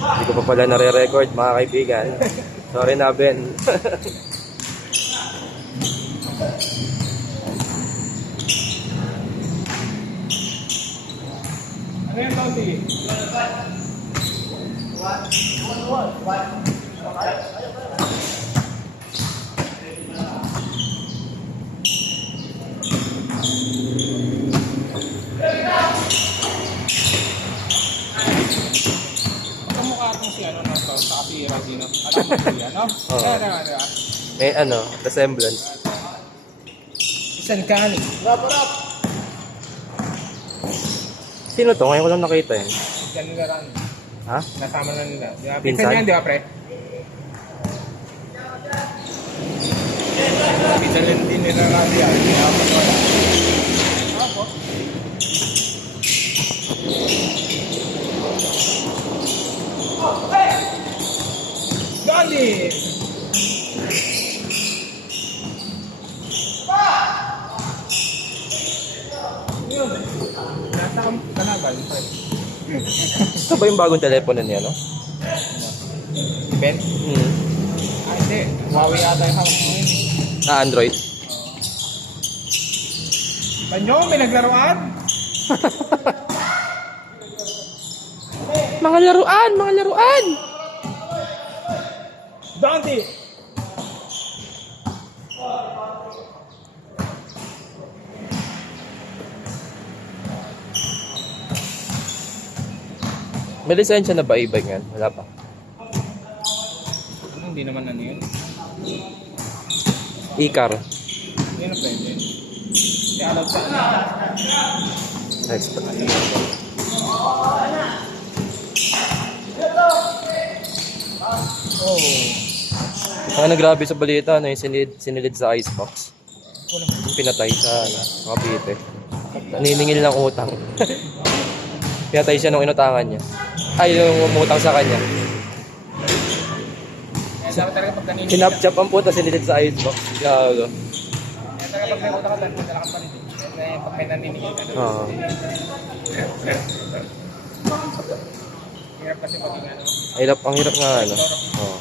Hindi ko pa pala nare-record mga kaibigan. Sorry na, Ben. Ano yan, Toti? Kamukha itong si ano na to, saka si Razino. Alam mo si ano? Oo. Ano? May resemblance. Isang kani. Sino to? Ngayon ko lang nakita yan. Yan nila rin. Ha? Nasama na nila. Di ba? Pinsan? Pinsan yan, di ba, pre? Pinsan din nila rin yan. Di ba, wala. Ako. Gandhi! Yun. Nasa kanagal, pre. Ito ba yung bagong telepono niya, no? Ben? Ah, hindi. Huawei yata yung hawak mo yun. Android. Banyo, may naglaruan? Mga laruan! Dante! May lisensya na ba e-bike yan? Wala pa. Ano, hindi naman ano yun? E-car. Hindi na pwede. Hindi allowed sa ano. Expert. Oh. Ang nagrabe sa balita, yung sinilid sa icebox. Walang Yung pinatay sa Cavite. Naniningil ng utang. Pinatay siya nung inutangan niya. Ay, yung umutang sa kanya. Kaya dapat talaga pag kanina. Kinapchap ang puta, sinilid sa icebox. Gago. Kaya talaga pag may utang ka dyan, dala ka pa rin. Kaya pag may naniningil ka doon. Oo. Hirap kasi maging ano. Ang hirap nga, ano. Oo.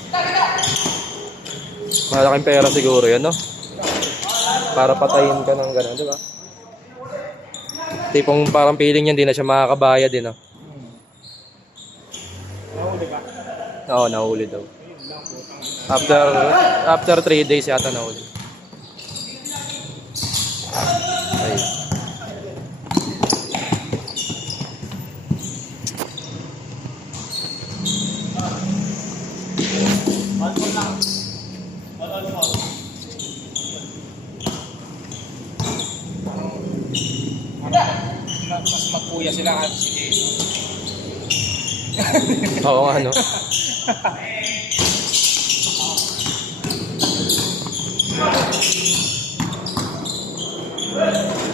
Malaking pera siguro yan, no? Para patayin ka ng gano'n, di ba? Tipong parang feeling niya, hindi na siya makakabayad, no? Nahuli ba? Oo, nahuli daw. Ayun lang, putang. After 3 days yata nahuli. Ay. Mas magkuya sila kasi sige. Oo nga, no?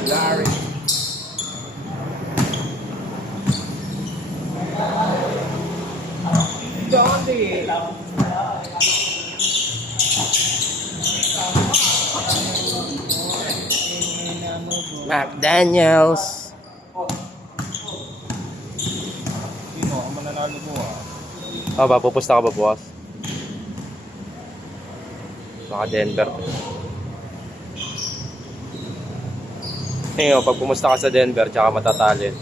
Larry. Dante. McDaniels. Sino? Ang mananalo mo ah. Oh, ba, pupusta ka ba bukas? Baka Denver. Ngayon, pag pumusta ka sa Denver, tsaka matatalin.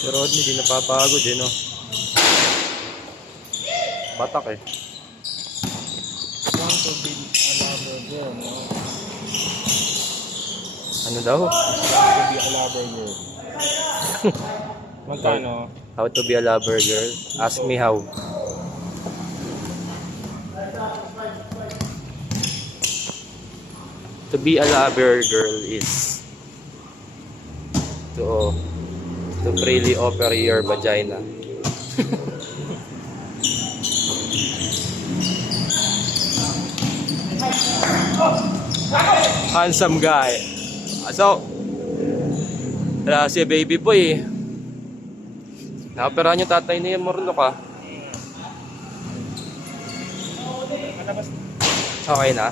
Si Rodney, di napapagod eh, no? Batak eh. Want to be a lover girl, no? Ano daw? Want to be a lover girl. Magkano? How to be a lover girl? Ask me how. To be a lover girl is to freely offer your vagina. Handsome guy. So, wala si baby boy. Nakaperahan yung tatay niya, Morlo ka. Okay na.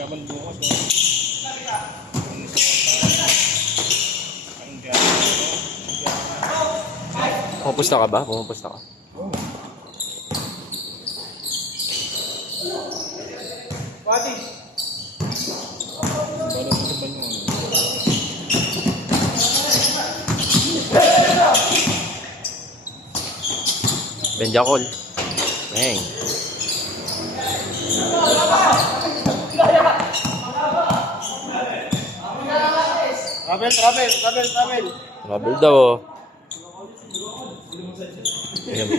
Laban bukas. Pumupusta ka ba? Pumupusta ka? Pati. Balang sa banyo. Benjakol. Bang. Travel. Travel daw oh. Ayan.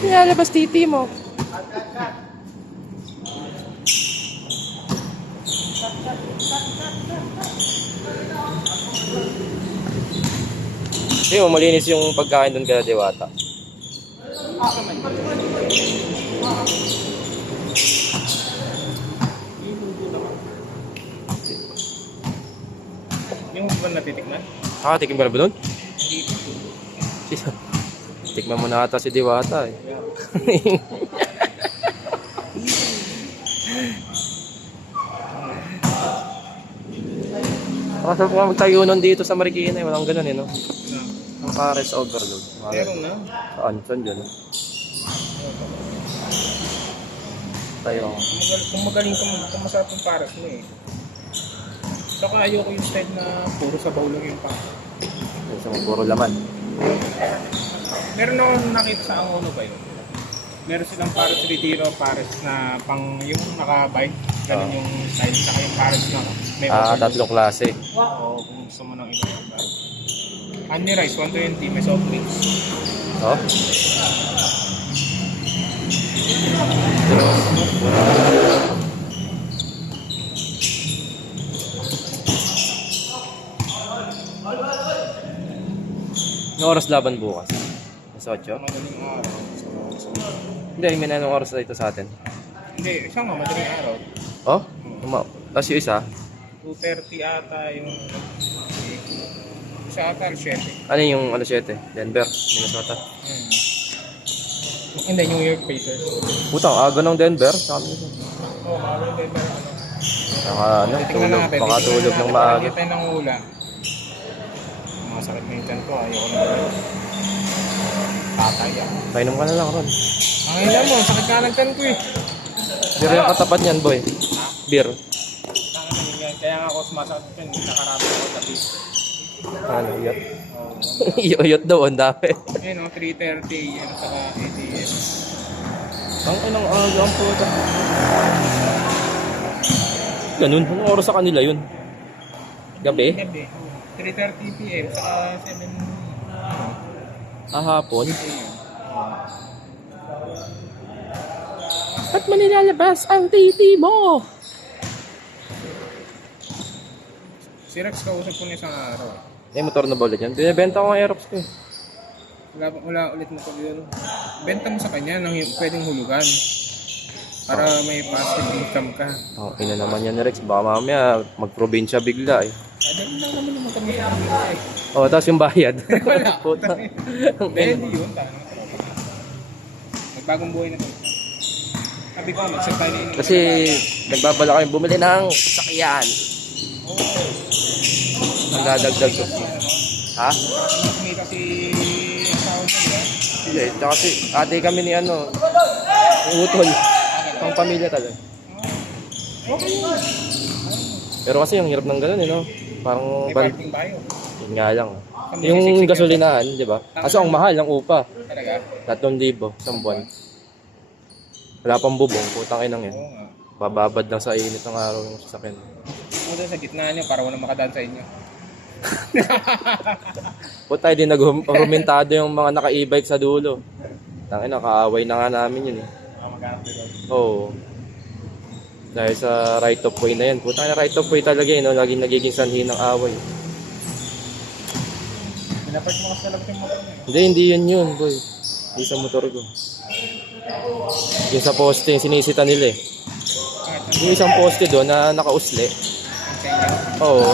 Nilalabas titi mo. Hindi mo, malinis yung pagkain doon kaya Diwata. Yung ba natitikman? Tikim ka na ba doon? Tikman mo na ata si Diwata eh. Kasi kung magtayo nun dito sa Marikina, walang ganun eh, no? Ang Pares Overload. Meron na. Saan? Saan dyan? Tayo. Kung magaling ka masarap yung pares mo eh. Saka ayoko yung style na puro sabaw lang yung pa. Gusto mo puro laman. Meron akong nakita sa Angono ba yun? Meron silang pares retiro, pares na pang yung nakabike. Ganun yung style. Saka yung pares na may Tatlong klase. Oo, kung gusto mo ng iba. Honey rice, 120, may soft drinks. Oh? Anong oras laban bukas? Mas 8? Madaling araw. Hindi, may anong oras na ito sa atin? Hindi, isang madaling araw. Oh? Tapos yung isa? 2:30 ata yung... Isa ata, 7. Ano yung 7? Denver, Minnesota. Hindi, New York Pacers. Putang, aga ng Denver. Sa amin ito. Oo, maaga din pero Baka tulog ng maaga. Hindi tayo ng hula. Masakit na yung tiyan ko. Ayoko na rin. Tatay ako. Painom ka na lang, Ron. Ang ilan mo, sakit ka ng tiyan ko eh. Beer yung katapat niyan, boy. Beer. Kaya nga ako sumasakit yan. Nakarami ako tabi. Ano, iyot? Iyot daw, ang dami. Ayun o, 3:30 AM saka 8 AM. Ang inang aga ang puta. Ganun, anong oras sa kanila yun? Gabi? Gabi. 3:30 PM saka 7 Hapon? AM. At manilalabas ang titi mo? Si Rex kausap ko niya isang araw. Motor na ba ulit yan? Binibenta ko ang Aerox ko eh. Wala ulit na pag yun. Benta mo sa kanya ng pwedeng hulugan. Para may passive income ka. Okay na naman yan, Rex. Baka mamaya magprobinsya bigla eh. Kadali lang naman yung magkami sa kanila eh. Tapos yung bayad. Wala. Puta. Hindi yun. Magbagong buhay na to. Sabi ko, mag-set tayo na Kasi nagbabala kami bumili ng sakyan. Ang dadagdag ko. Ha? Kumita si asawa niya, di ba? Hindi. Tsaka kasi ate kami ni yung utol. Pang pamilya talaga. Okay. Pero kasi yung hirap ng ganun no? Parang May parking ba yun? yun nga lang. Yung gasolinahan, di ba? Kasi ang mahal ng upa. Talaga? 3,000 isang buwan. Wala pang bubong, putang inang yan. Oo nga. Bababad lang sa init ng araw yung sasakyan. Pumunta sa gitna niyo para walang makadaan sa inyo. Puta, hindi nag-rumentado yung mga naka-e-bike sa dulo. Tangin, nakaaway na nga namin yun eh. Maghanap dito. Oo. Dahil sa right of way na yan. Puta na right of way talaga eh, no? Laging nagiging sanhi ng away. Pinapark mo kasi talaga yung motor niyo. Hindi yun, boy. Hindi sa motor ko. Yung sa poste, yung sinisita nila eh. Yung isang poste doon na nakausli. Oo.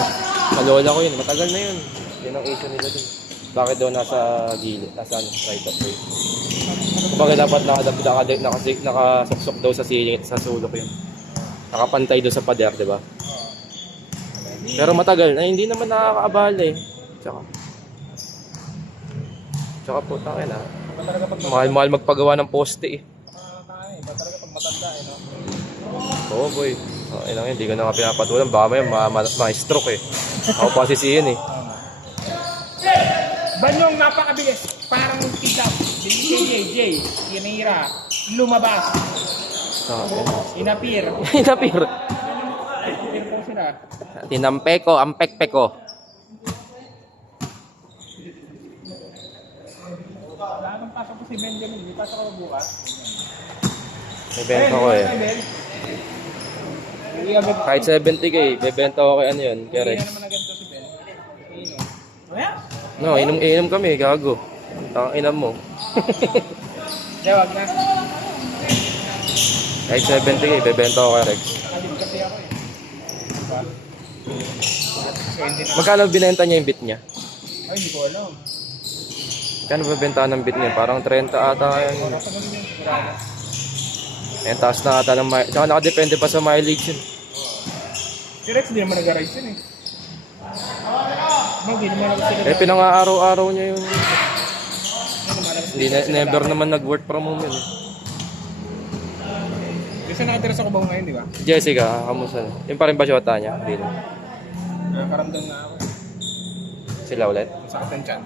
Malola ko yun. Matagal na yun. Yun ang issue nila doon. Bakit daw nasa gilid? Nasa ano, right of way? Bakit dapat nakasuksok daw sa sulok yun? Nakapantay doon sa pader, di ba? Pero matagal na, hindi naman nakakaabala eh. Tsaka po, tayo na. Mahal magpagawa ng poste eh. Iba talaga pag matanda eh, no? Oo, boy. Ayun, hindi ko na nga pinapatulan. Baka may ma-stroke eh. Ako pa sisihin eh. Banyong napakabilis. Parang tigap. JJ, Kinira, lumabas. Inapir. Inapir. Inapir po sila. Tinampeko, ampek-peko. Wala nang pasok po si Benjamin. Hindi pasok ako bukas. May benta ko eh. Kahit 70k, bebenta ko kay ano yun, kay Rex. Hindi naman na ganito si Ben. Inom. No, inom kami, gago. Ang inam mo. Hindi, wag na. Kahit 70k, bebenta ko kay Rex. Nakalim kasi ako eh. Diba? Magkano binenta niya yung bit niya? Ay, hindi ko alam. Magkano bebenta ng bit niya? Parang 30 ata yan. Wala pa ganun yun, sigurado. Ayan, taas na ata ng mileage. Tsaka nakadepende pa sa mileage yun. Si Rex hindi naman nag-ride yun eh. Hindi naman sila. Eh, pinang-araw-araw niya yung... Lumalabas Hindi, never naman nag-work from home yun. Kasi nakatira sa Cubao ngayon, di ba? Jessica, kamusta na? Yung pa rin ba siyota niya? Hindi na. Nakakaramdam na ako. Sila ulit? Masakit ng tiyan.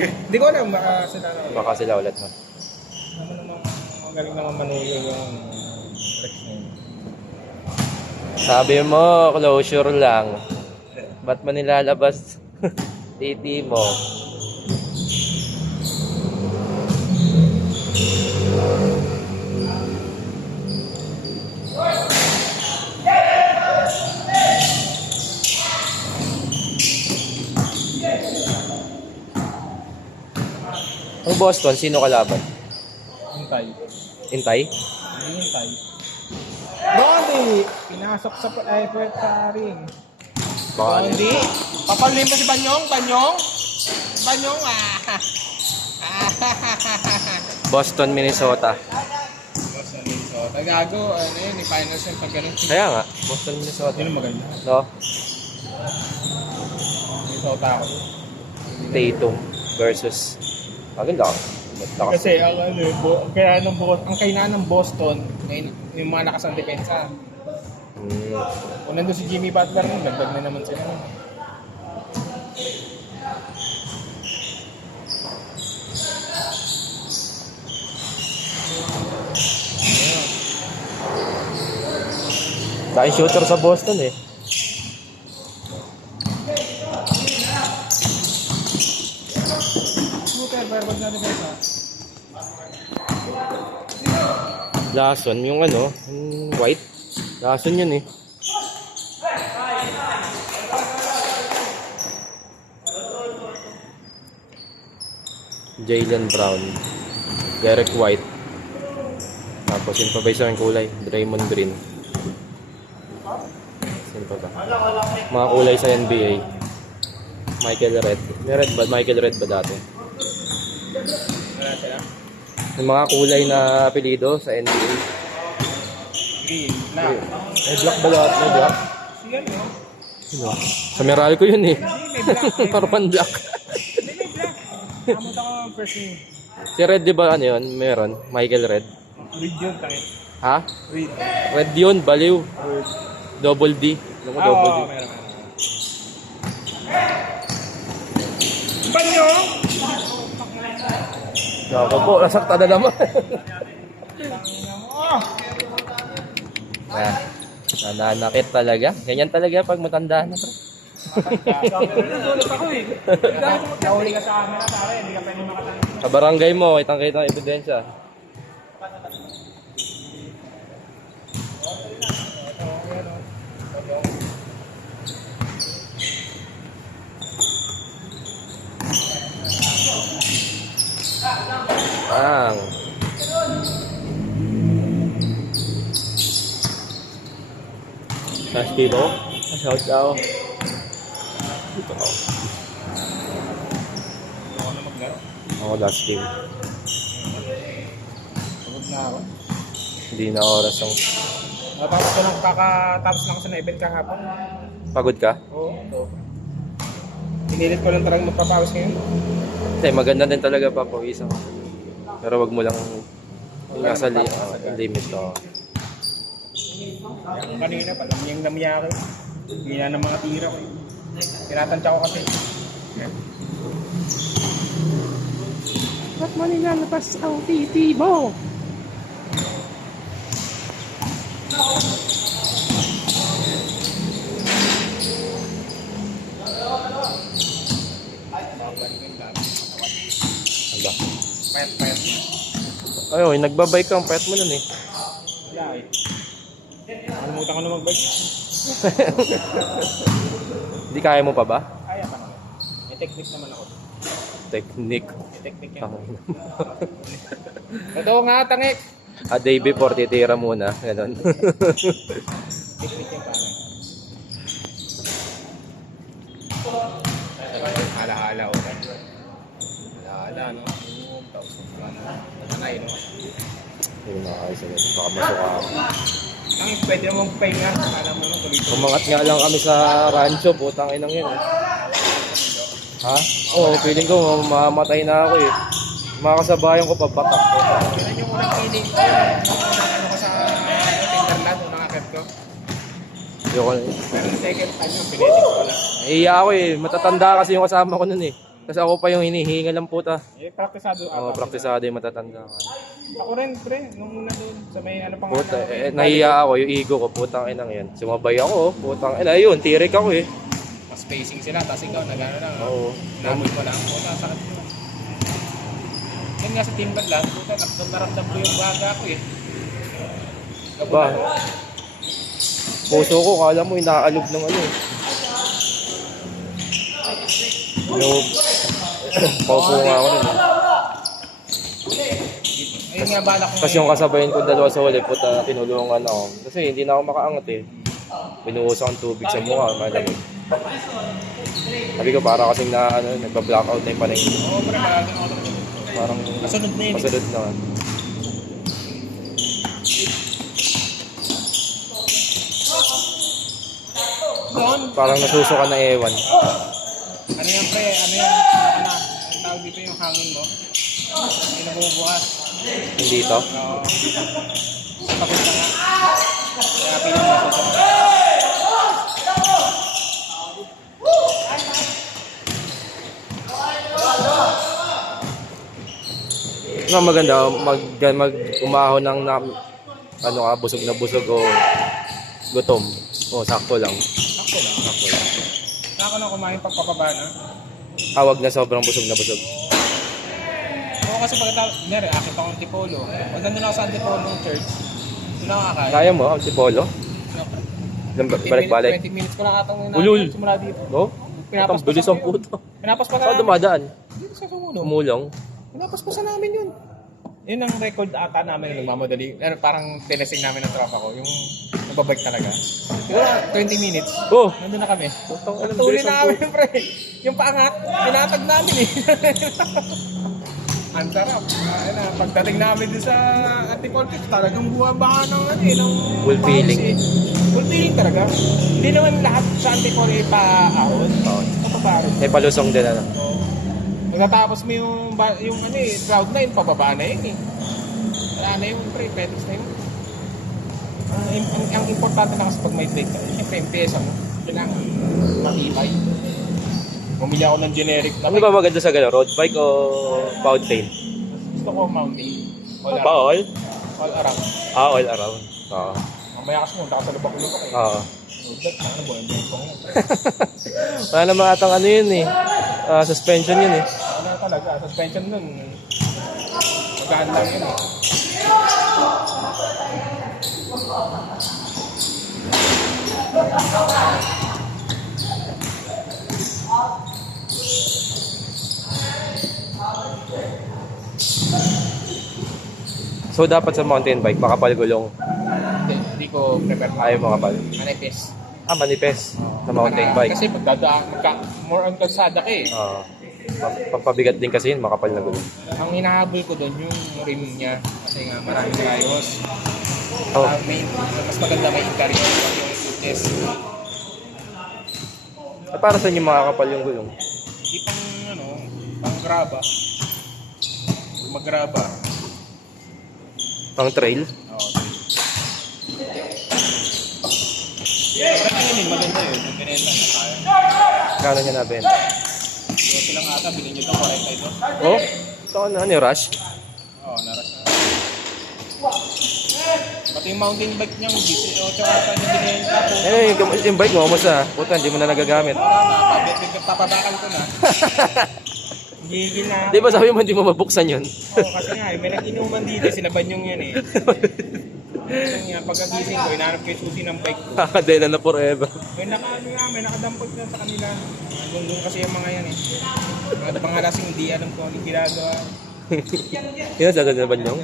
Hindi ko alam, baka sila na. Baka sila ulit na. Naman namang magaling naman manuyo yung Rex na yun. Sabi mo, closure lang. Ba't mo nilalabas titi mo? Ang Boston, sino kalaban? Hintay. Intay? Hindi hintay. Bondi! Pinasok sa effort sa ring. Baka Bondi! Papalin mo si Banyong! Banyong! Banyong! Boston, Minnesota. Boston, Minnesota. Gago, ano yun, finals yung pag ganun. Kaya nga, Boston, Minnesota. Yun ang maganda. No? Minnesota ako. Tatum versus... Maganda. Kasi ang ano, kaya ang kailangan ng Boston, yung mga lakas ng depensa. Kung nandun si Jimmy Butler, dagdag na naman sila. Dahil shooter sa Boston eh. Shooter, verbal na depensa. Lason, yung ano, yung white. Lason yun eh. Jaylen Brown. Derek White. Tapos yun pa ba isa yung kulay? Draymond Green. Sino pa ba? Mga kulay sa NBA. Michael Red. May Red ba? Michael Red ba dati? Wala sila. Yung mga kulay na apelido sa NBA. Green, black. May black ba lahat? May black? Siyan no? Sino? Sa Meralco yun eh. Hindi, may black. Parang black. Hindi, may black. Kamot ako ang first name. Si Red di ba ano yun? Meron? Michael Red? Reed yun, tangin. Ha? Reed. Red yun, baliw. Double D. Alam mo, double D. Oo, meron. Banyong! Ako po, nasakta na naman. Nananakit talaga. Ganyan talaga pag matanda na, pre. Natulog ako eh. Nahuli ka sa camera, pare. Hindi ka pwede makatanong. Sa barangay mo, kitang-kita ang ebidensya. Bang. Last kilo. Shout out. Dito ako. Ako na maglaro. Ako last game. Pagod na ako. Hindi na oras ang... Natapos ko lang, kakatapos lang ako sa na-event kahapon. Pagod ka? Oo. Pinilit ko lang talagang magpapawis ngayon. Hindi, maganda din talaga papawisan. Pero wag mo lang nasa limit to. Kanina pa, lamiyang-lamiya ako. Hindi na ng mga tira ko. Tinatansya ko kasi. Ba't mo nilalabas ang titi mo? Aba. Payat. Ayun, nagbabike ka. Ang payat mo nun eh. Wala eh. Nakalimutan ko na mag-bike. Hindi kaya mo pa ba? Kaya pa naman. May technique naman ako. Technique. May technique yan. Totoo nga, tangik. A day before, titira muna. Ganon. Technique yan parang. Hala-hala o. Hala-hala, no? Tapos, nanay, no? Hindi na ayos agad. Baka masuka ako. Tangik, pwede naman magpahinga. Alam mo, no? Tuloy-tuloy. Umangat nga lang kami sa rancho. Putang inang yun. Ha? Oo, feeling ko mamatay na ako eh. Mga kasabayan ko pabatak ko. Yun yung unang feeling ko. Ano ko sa Tinderland, unang akit ko. Ayoko na. Pero yung second time yung pinetix ko lang. Naiiya ako eh. Matatanda kasi yung kasama ko nun eh. Kasi ako pa yung hinihinga lang puta. Eh, praktisado Oo, praktisado yung matatanda. Ako rin, pre. Nung nandun sa may ano pang Puta, nahiya ako. Yung ego ko, putang inang yan. Sumabay ako, putang ina. Ayun, tirik ako eh. Mas spacing sila, tapos ikaw nagano lang. Oo. Namoy ko lang. Puta, sakit ko. Yan nga sa Timberland, puta, naramdam ko yung baga ko eh. Ba? Puso ko, kala mo inaalog ng ano eh. Yung... Paupo nga ako nun eh. Ayun nga balak ko. Kasi yung kasabayan ko dalawa sa huli, puta, tinulungan ako. Kasi hindi na ako makaangat eh. Binuhos akong tubig sa mukha, malamig. Sabi ko para kasing na, ano, nagpa-blackout na yung panay. Oo, pre, malagyan ako. Parang Masunod na yun. masunod na. Doon. Parang nasusuka na ewan. Ano yan, pre? Ano yan? Ano? Ang tawag dito yung hangin mo. Yung nabubukas. Hindi to. Oo. Papunta nga. Kaya piling mo sa Ano maganda, mag umahon ng ano ka, busog na busog o gutom. O, sakto lang. Sakto lang. Sakto lang. Saka na kumain pagpapaba na. Awag na sobrang busog na busog. Oo, kasi pagkatapos, nere, akit akong Antipolo. Pag nandun ako sa Antipolo Church, doon ako kakain. Kaya mo, Antipolo? Balik-balik. 20 minutes ko lang atang Ulul. simula dito. No? Ang bilis ang puto. Pinapaspasan Saan dumadaan? Dito sa sumulong. Umulong. Pinapaspasan namin yun. Yun ang record ata namin nung nagmamadali. Parang tinesing namin ng tropa ko. Yung nagbabike talaga. Siguro 20 minutes. Oh! Nandun na kami. Putang ina, Tuloy bilis ang namin, puto. pre. Yung paangat, tinatag namin eh. Ang sarap. Ayun na, pagdating namin dun sa Antipolo, talagang buwabahan ng ano eh. Ng Full feeling. Full feeling talaga. Hindi naman lahat sa Antipolo ipa-ahon. Oo. Papabaron. May palusong din ano. Pagkatapos mo yung ano eh, cloud9, pababa na yun eh. Wala na yun, pre, petis na yun. Ang importante na kasi pag may brake ka, siyempre yung pesa mo, kailangan matibay. Bumili ako ng generic na Ano ba maganda sa gano'n? Road bike o fountain? Gusto ko mountain. Bawal? All around. All around. Oo. Mamaya kasi mo, nakasalubak-lubak eh. Oo. Nudlat, ano ba? Hindi ko nga. Wala naman atang ano yun eh. Suspension yun eh. Wala talaga. Suspension nun. Magaan lang yun eh. So dapat sa mountain bike, makapal gulong. Hindi ko prefer Ayaw makapal. manipis. Manipes sa mountain bike. Kasi pagdadaan, more on kalsada ka eh. Oo. Pampabigat din kasi yun, makapal na gulong. Ang hinahabol ko doon yung rim niya. Kasi nga maraming rayos. Oh. Mas maganda may interior pag yung fitness. Para saan yung makakapal yung gulong? Hindi pang ano, pang graba. Mag-graba. Pang trail? Oo. Pero yun, maganda yun. Yung binenta na kaya. Kano niya nabenta? Yung silang ata, bilhin nyo ito, 42. Oh? Ito ano, ano yung rush? Oo, naras na. Pati yung mountain bike niya, 18 ata yung binenta po. Yung bike mo, kumusta? Puta, hindi mo na nagagamit. Papabakal ko na. Gigil na. Di ba sabi mo hindi mo mabuksan yun? Oo, kasi nga, may nag-inuman dito, sinaban yung yan eh. Kasi nga, pagkagising ko, inaanap ko yung susi ng bike ko. Kakadela na forever. May nakadampot na sa kanila. Gunggong kasi yung mga yan eh. Mga lasing hindi alam kung anong ginagawa. Yun, sa na ba niyong?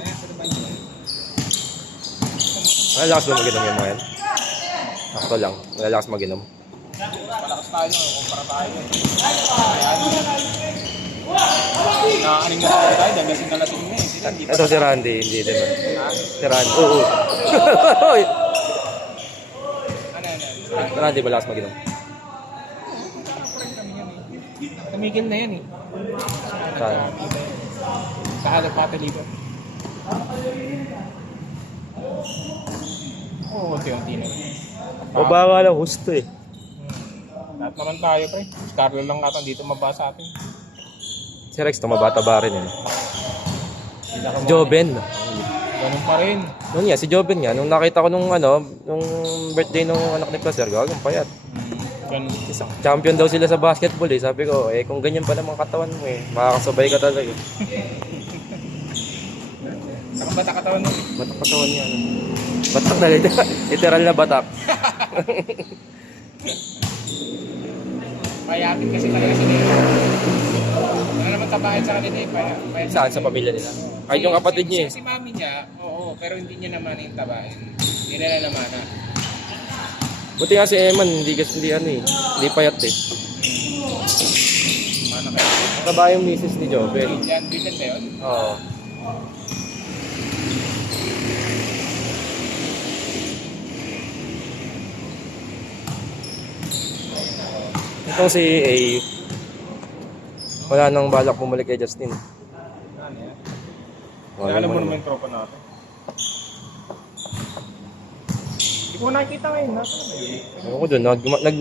Malalakas ba mag-inom yung mga yan? Sakto lang, malalakas mag-inom. Malakas tayo, kumpara tayo. Nakakaring na tayo, dahil lasing na lasing na eh. Sila, hindi pa. Ito si Randy, hindi din. Ha? Si Randy, oo. Hoy! Si Randy, malakas mag-inom. Tumigil na yan eh. Saan? Sa halap dito. Oo, unti-unti na. O bawa lang, gusto eh. Lahat naman tayo pre. Carlo lang kata dito mabasa atin. Si Rex, tumabata ba rin yun? Joben. Ganun pa rin. Noon nga, si Joben nga, nung nakita ko nung ano, nung birthday nung anak ni Placer, gagang payat. Ganun. Champion daw sila sa basketball eh. Sabi ko, kung ganyan pa naman katawan mo eh, makakasabay ka talaga. Nakabata katawan mo. Batak katawan niya. Ano? Batak na, literal na batak. Payatin kasi talaga sila. Wala naman tabahin sa kanila eh. Payat Saan sa pamilya nila? Kahit yung kapatid niya eh. Si mami niya, oo, pero hindi niya naman yung tabahin. Hindi nila naman na. Buti nga si Eman, hindi ano eh. Hindi payat eh. Mana kayo. Taba yung misis ni Joben. Yan, bilan ba yun? Oo. Itong si A, wala nang balak bumalik kay Justin. Ano yan? Wala Alam mo naman. naman yung tropa natin. Hindi ko nakikita ngayon. Nasaan na yun? Ako doon,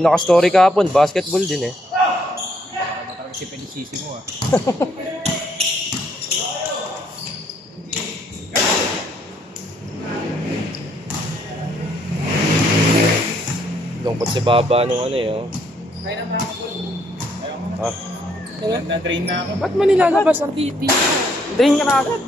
naka-story kahapon, basketball din eh. Ano talaga si Pelicisi mo ah. Lungkot si Baba nung ano eh. Oh. Kaya naman ako. Ah. Na-drain na ako. Ba't man nilalabas ang titi? Drain ka na agad.